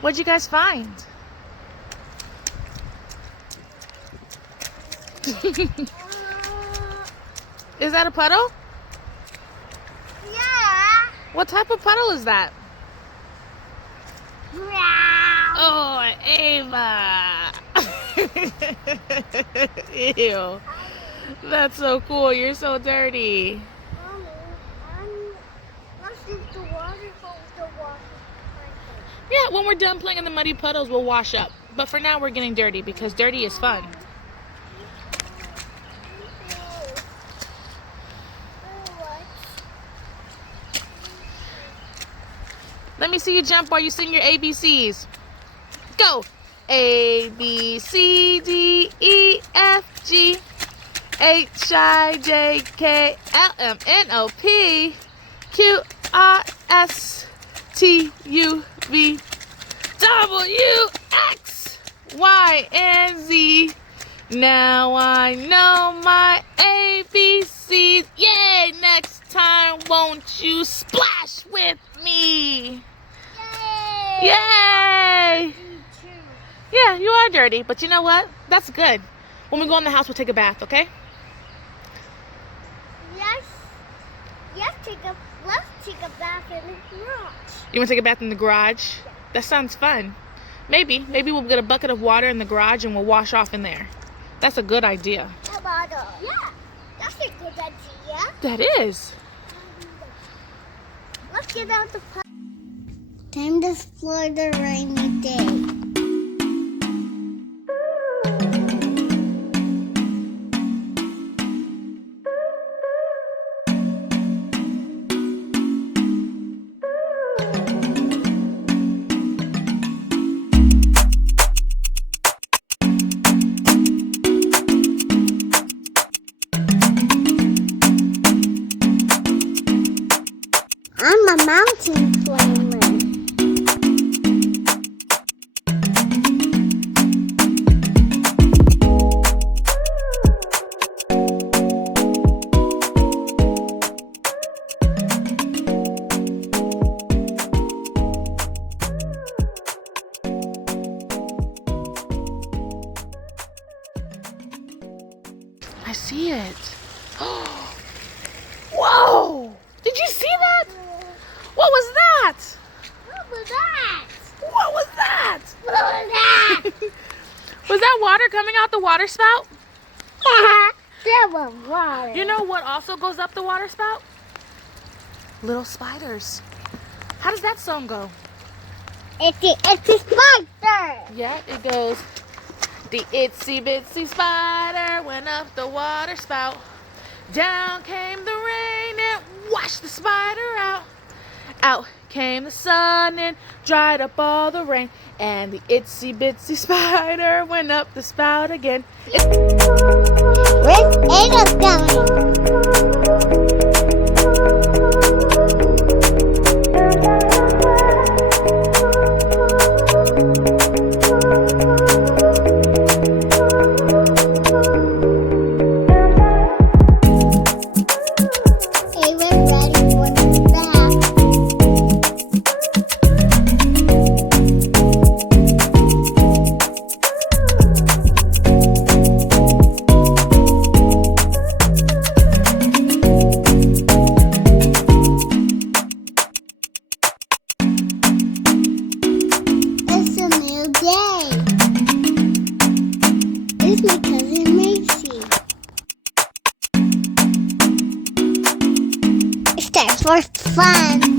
What'd you guys find? Is that a puddle? Yeah. What type of puddle is that? Oh, Ava! Ew. That's so cool. You're so dirty. Let's use the water for the water. Yeah, when we're done playing in the muddy puddles, we'll wash up. But for now, we're getting dirty because dirty is fun. Let me see you jump while you sing your ABCs. Go! A, B, C, D, E, F, G, H, I, J, K, L, M, N, O, P, Q, R, S, T, U, V, W, X, Y, and Z. Now I know my ABCs. Yay! Next time, won't you splash with me? Yay! Yay! Yeah, you are dirty, but you know what? That's good. When we go in the house, we'll take a bath, okay? Yes. Let's take a bath in the garage. You want to take a bath in the garage? That sounds fun. Maybe we'll get a bucket of water in the garage and we'll wash off in there. That's a good idea. Yeah, that's a good idea. That is. Let's get out the pot. Time to explore the rainy day. I'm a mountain climber. I see it. Whoa! Did you see that? What was that? What was that? What was that? What was that? Was that water coming out the water spout? That was water. You know what also goes up the water spout? Little spiders. How does that song go? It's a spider. Yeah, it goes. The itsy bitsy spider went up the water spout. Down came the rain and washed the spider out. Out came the sun and dried up all the rain. And the itsy bitsy spider went up the spout again. Where's Ada going? Okay, we're ready for the bath. It's a new day. It's my cousin Macy. It's time for fun.